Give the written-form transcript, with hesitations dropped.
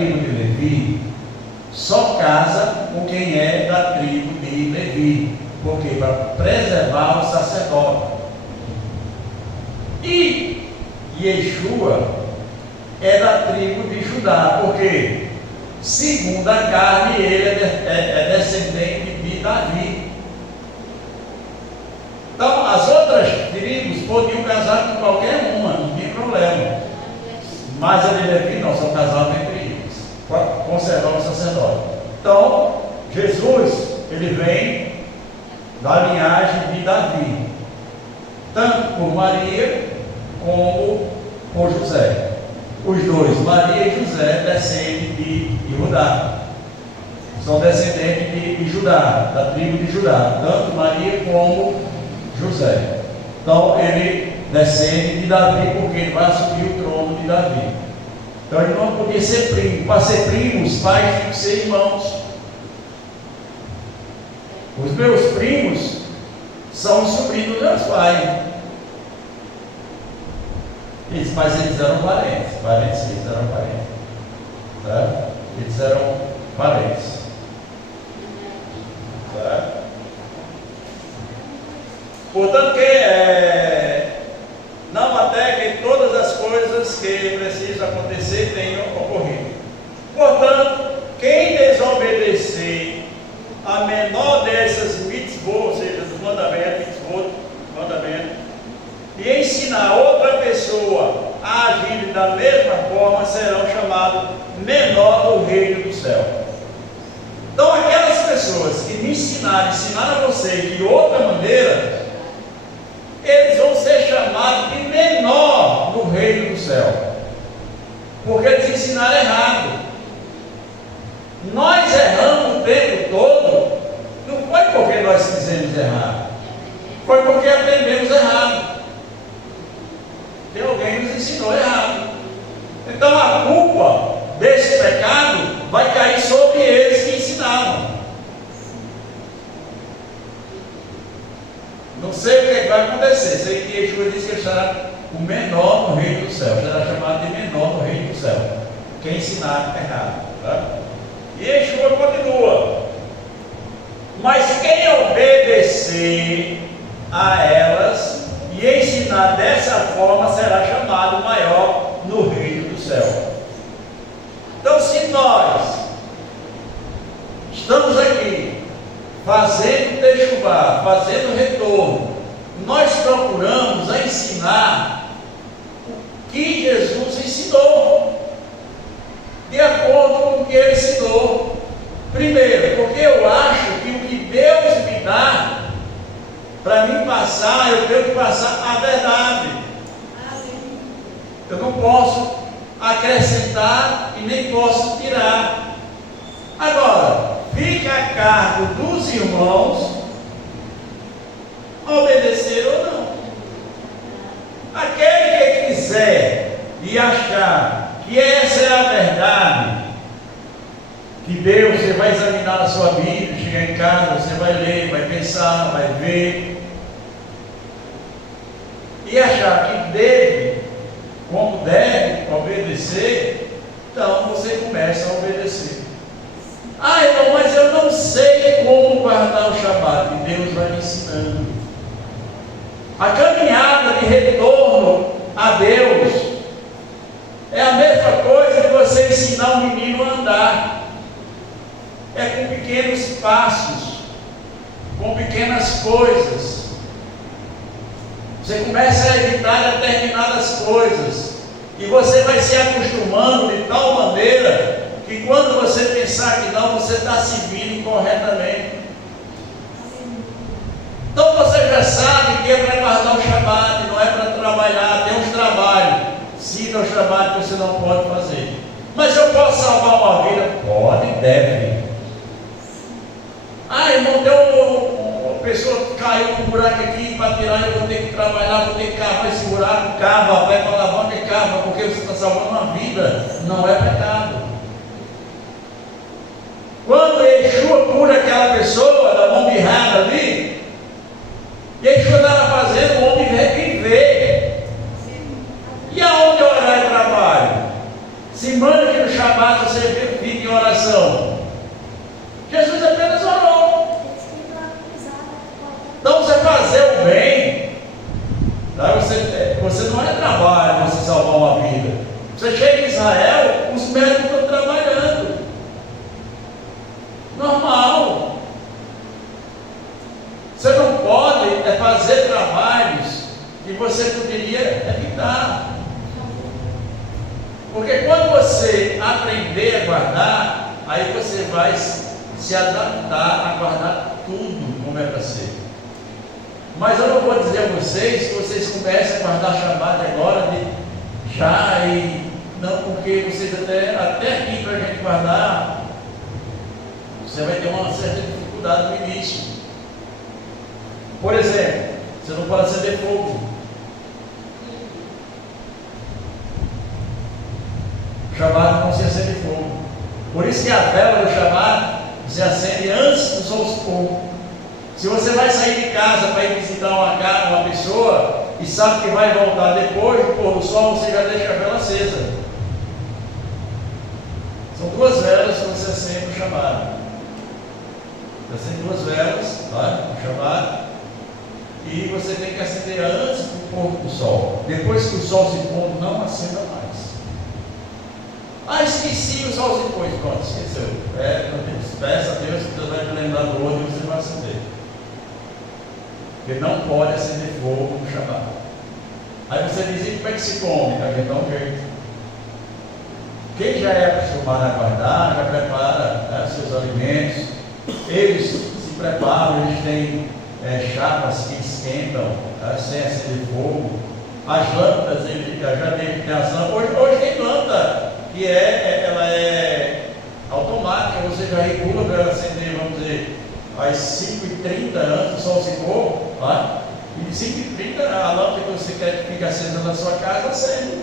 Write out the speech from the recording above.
tribo de Levi só casa com quem é da tribo de Levi. Por quê? Para preservar o sacerdote. E Yeshua é da tribo de Judá, porque segundo a carne ele é descendente de Davi. Então as outras tribos podiam casar com qualquer uma, não tinha problema, mas a de Levi não, só casava entre eles, para conservar o sacerdote. Então Jesus, ele vem da linhagem de Davi, tanto por Maria como por José. Os dois, Maria e José, descendem de Judá, são descendentes de Judá, da tribo de Judá, tanto Maria como José. Então ele descende de Davi, porque ele vai assumir o trono de Davi. Então ele não podia ser primo. Para ser primo, os pais tinham que ser irmãos. Os meus primos são os sobrinhos dos meus pais. Mas eles eram parentes, eles eram parentes, tá? Eles eram parentes, tá? Portanto, não até que todas as coisas que precisam acontecer tenham ocorrido. Portanto, quem desobedecer a menor dessas mitzvot, ou seja, dos mandamentos, e ensinar outra pessoa a agir da mesma forma, serão chamados menor do reino do céu. Então aquelas pessoas que me ensinaram a você de outra maneira, eles vão ser chamados de menor no reino do céu, porque eles ensinaram errado. Nós erramos o tempo todo, não foi porque nós fizemos errado, foi porque aprendemos errado. Tem alguém que nos ensinou errado. Então a culpa desse pecado vai cair sobre eles que ensinavam. Não sei o que vai acontecer. Sei que Yeshua disse que ele será o menor no reino do céu. Será chamado de menor no reino do céu. Quem ensinar errado. Tá? E Yeshua continua. Mas quem obedecer a elas e ensinar dessa forma, será chamado maior no reino do céu. Então, se nós estamos aqui fazendo techuvá, fazendo retorno, nós procuramos ensinar o que Jesus ensinou, de acordo com o que ele ensinou. Primeiro, porque eu acho que o que Deus me dá para mim passar, eu tenho que passar a verdade. Eu não posso acrescentar e nem posso tirar. Agora, fica a cargo dos irmãos obedecer ou não. Aquele que quiser e achar que essa é a verdade, que Deus, você vai examinar a sua Bíblia, chegar em casa, você vai ler, vai pensar, vai ver, e achar que deve, como deve obedecer, então você começa a obedecer. Ah, irmão, mas eu não sei como guardar o Shabat. E Deus vai me ensinando. A caminhada de retorno a Deus é a mesma coisa que você ensinar um menino a andar. É com pequenos passos, com pequenas coisas. Você começa a evitar determinadas coisas, e você vai se acostumando de tal maneira que quando você pensar que não, você está seguindo corretamente. Então você já sabe que é para guardar o Shabat, não é para trabalhar. Tem uns trabalhos, siga o Shabat que você não pode fazer. Mas eu posso salvar uma vida? Pode, deve. Ah, irmão, uma pessoa caiu com um buraco aqui para tirar, eu vou ter que trabalhar, vou ter que cavar esse buraco, cava, vai para lavar e cava, porque você está salvando uma vida, não é pecado. Quando Yeshua cura aquela pessoa da mão errada ali, Yeshua estava fazendo o homem reviver. E aonde o horário de trabalho? Se manda que no Shabat você na oração? Jesus apenas orou. Então você fazer o bem, tá? Você não é trabalho você salvar uma vida. Você chega em Israel, os médicos estão trabalhando. Normal. Você não pode fazer trabalhos que você poderia evitar. Porque quando você aprender a guardar, aí você vai se adaptar a guardar tudo como é para ser. Mas eu não vou dizer a vocês que vocês comecem a guardar Shabat agora já e não, porque vocês até aqui para a gente guardar, você vai ter uma certa dificuldade no início. Por exemplo, você não pode acender fogo. Shabat não se acende fogo. Por isso que a vela do Shabat se acende antes do sol se pôr. Se você vai sair de casa para ir visitar uma pessoa e sabe que vai voltar depois do pôr do sol, você já deixa a vela acesa. São duas velas que você acende no Shabat. Você acende duas velas, tá? No Shabat. E você tem que acender antes do pôr do sol. Depois que o sol se pôr, não acenda mais. Ah, esqueci, o sol se pôs. Pronto, esqueceu. Peça a Deus que Deus vai te lembrar do outro e você vai acender. Porque não pode acender fogo no Shabat. Aí você diz, e como é que se come? A gente dá um jeito. Quem já é acostumado a guardar, já prepara seus alimentos. Eles se preparam, eles têm chapas que esquentam sem acender fogo. As lâmpadas, já tem as lâmpadas. Hoje tem lâmpada que ela é automática, você já regula para ela acender, vamos dizer, às 5h30 antes do sol se pôr, tá? E de 5h30 a lâmpada que você quer que fique acesa na sua casa acende.